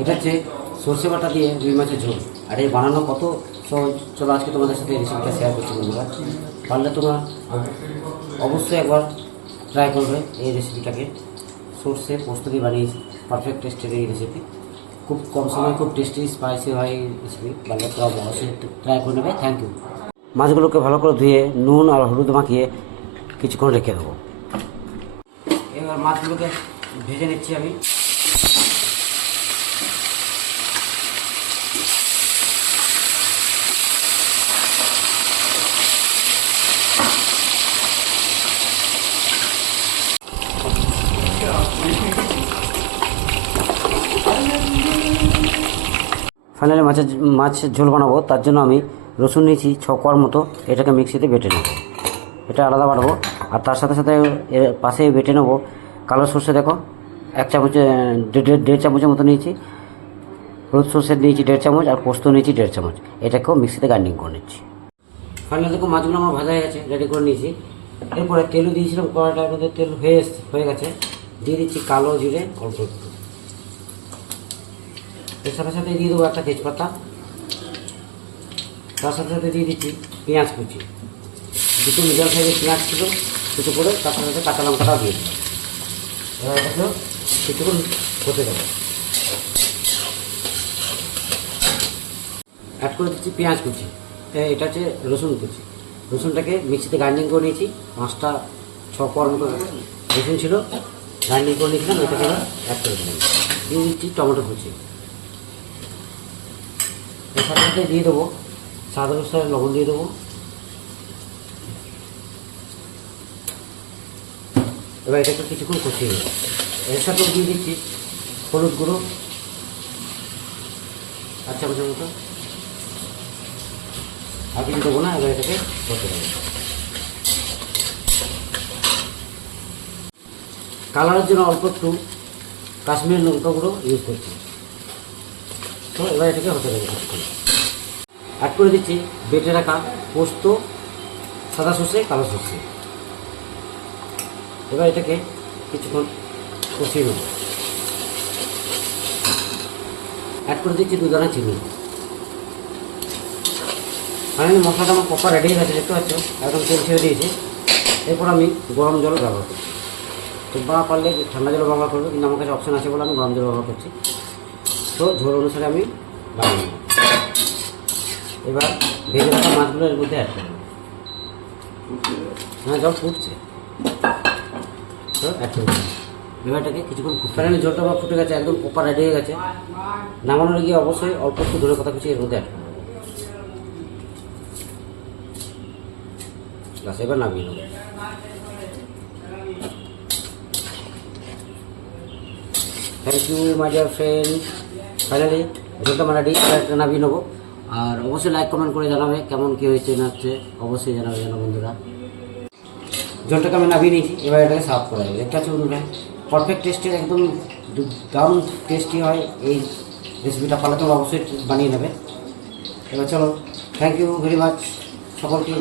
এটা হচ্ছে সর্ষে বাটা দিয়ে রুই মাছের ঝোল। আর এই বানানো কত সহজ, চলো আজকে তোমাদের সাথে এই রেসিপিটা শেয়ার করছি বন্ধুরা। পারলে তোমরা অবশ্যই একবার ট্রাই করবে এই রেসিপিটাকে। সর্ষে পোস্ত দিয়ে বানিয়েছি, পারফেক্ট টেস্টের এই রেসিপি। খুব কম সময় খুব টেস্টি স্পাইসি হয় এই রেসিপি। বাংলা তো অবশ্যই ট্রাই করে নেবে। Thank you. মাছগুলোকে ভালো করে ধুয়ে নুন আর হলুদ মাখিয়ে কিছুক্ষণ রেখে দেবো। এবার মাছগুলোকে ভেজে নিচ্ছি আমি। ফাইনালি মাছের ঝোল বানাবো, তার জন্য আমি রসুন নিয়েছি 6 কোয়ার মতো। এটাকে মিক্সিতে বেটে নেব, এটা আলাদা বাড়বো। আর তার সাথে সাথে এর পাশে বেটে নেবো কালো সর্ষে, দেখো 1 চামচ 1.5 চামচের মতো নিয়েছি। হলুদ সর্ষে নিয়েছি 1.5 চামচ, আর পোস্ত নিয়েছি 1.5 চামচ। এটাকেও মিক্সিতে গ্রাইন্ডিং করে নিচ্ছি। ফাইনালি দেখো মাছগুলো আমার ভাজা হয়ে গেছে, রেডি করে নিয়েছি। এরপরে তেলও দিয়েছিলাম কড়াইটার মধ্যে, তেল হয়ে গেছে। দিয়ে দিচ্ছি কালো জিরে অল্প একটু। এর সাথে সাথে দিয়ে দেবো একটা তেজপাতা। তার সাথে সাথে দিয়ে দিচ্ছি পেঁয়াজ কুচি, 2 মিডিয়াম সাইজের পেঁয়াজ ছিল দুটো করে। তার সাথে সাথে কাঁচা লঙ্কাটাও দিয়ে দিলাম। এবার এটাকেও কিছুক্ষণ হতে দেবো। অ্যাড করে দিচ্ছি পেঁয়াজ কুচি। এটা হচ্ছে রসুন কুচি। রসুনটাকে মিক্সিতে গ্রাইন্ডিং করে নিয়েছি। 5-6 কোয়ার মতো রসুন ছিল, গ্রাইন্ডিং করে নিয়েছিলাম। এটাকে এবার অ্যাড করে দিলাম। দিয়ে দিচ্ছি টমেটো কুচি। এর সাথে সাথে দিয়ে দেবো স্বাদ অনুসারে লবণ দিয়ে দেবো। এবার এটাকে কিছুক্ষণ কষিয়ে দেবো। এর সাথেও দিয়ে দিচ্ছি হলুদ গুঁড়ো 1 চামচের মতো। আর কিছু দেবো না। এবার এটাকে করতে দেবো। কালারের জন্য অল্প একটু কাশ্মীরি লঙ্কা গুঁড়ো ইউজ করছি। তো এবার এটাকে হতে দেবো কিছুক্ষণ। অ্যাড করে দিচ্ছি বেটে রাখা পোস্ত, সাদা সর্ষে, কালো সর্ষে। এবার এটাকে কিছুক্ষণ কষিয়ে নেব। অ্যাড করে দিচ্ছি 2 দানা চিনি। ফাইনালি মশলাটা আমার প্রপার রেডি হয়ে গেছে, দেখতে পাচ্ছ একদম তেল ছেড়ে দিয়েছে। এরপর আমি গরম জল ব্যবহার করছি। তোমরা পারলে ঠান্ডা জল ব্যবহার করবে, কিন্তু আমার কাছে অপশান আছে বলে আমি গরম জল ব্যবহার করছি। তো ঝোল অনুসারে আমি বানিয়ে নেব। এবার ভেজে রাখা মাছগুলো এর মধ্যে অ্যাড করব। হ্যাঁ, জল ফুটছে, তো অ্যাড করে দেবো। এবার এটাকে কিছুক্ষণ ফাইনালি জলটা আমার ফুটে গেছে, একদম প্রপার রেডি হয়ে গেছে। নামানোর গিয়ে অবশ্যই অল্প একটু ধরে কথা কুচি এর মধ্যে অ্যাড করবো। ব্যাস, এবার নামিয়ে নেব। Thank you my dear friend. Finally ঝোলটা আমার রেডি, নামিয়ে নেবো। আর অবশ্যই লাইক কমেন্ট করে জানাবে কেমন কী হয়েছে না হচ্ছে, অবশ্যই জানাবে যেন বন্ধুরা। ঝোলটাকে আমি নামিয়ে নিয়েছি। এবার এটাকে সার্ভ করা যাবে। দেখতে পাচ্ছি বন্ধুরা পারফেক্ট টেস্টের, একদম দারুণ টেস্টি হয় এই রেসিপিটা। পারলে তোমরা অবশ্যই বানিয়ে নেবে। এবার চলো, থ্যাংক ইউ ভেরি মাচ সকলকে।